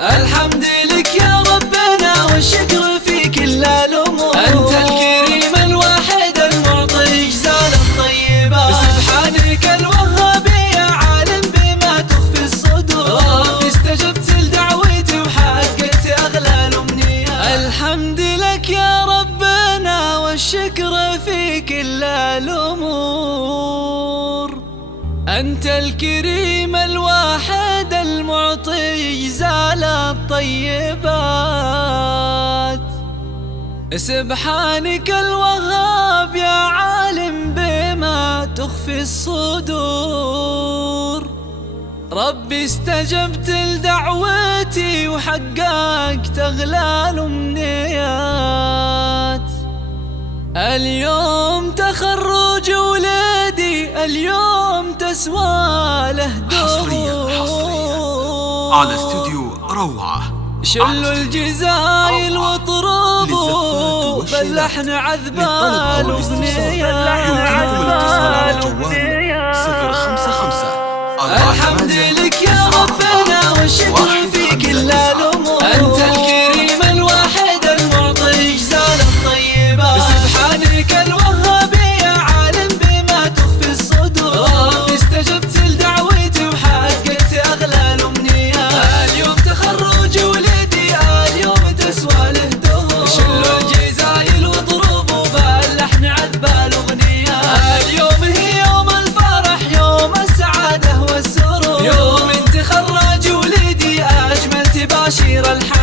الحمد لك يا ربنا والشكر في كل الأمور. أنت الكريم الواحد المعطي جزال الطيبات. سبحانك الوهاب يا عالم بما تخفي الصدور. ربي استجبت لدعوتي وحققت أغلى الأمنيات. الحمد لك يا ربنا والشكر في كل الأمور. أنت الكريم الواحد المعطي جزال الطيبات. سبحانك الوهاب يا عالم بما تخفي الصدور. ربي استجبت لدعوتي وحققت أغلى الأمنيات. اليوم تخرج ولادي، اليوم تسوى له دور. على استوديو روعة. شلوا الجزايل واطربوا باللحن عذب الأغنية. الحمد لك يا ربنا والشكر في كل الأمور. أنت الكريم الواحد المعطي جزال الطيبات. سبحانك الوهاب يا عالم بما تخفي الصدور. ربي استجبت لدعوتي وحققت أغلى الأمنيات. اليوم تخرج ولدي، اليوم تسوى له دور. شلوا الجزايل واضربوا باللحن عذب الأغنيات. اليوم هي يوم الفرح، يوم السعادة والسرور. يوم تخرج ولدي أجمل تباشير الحياة.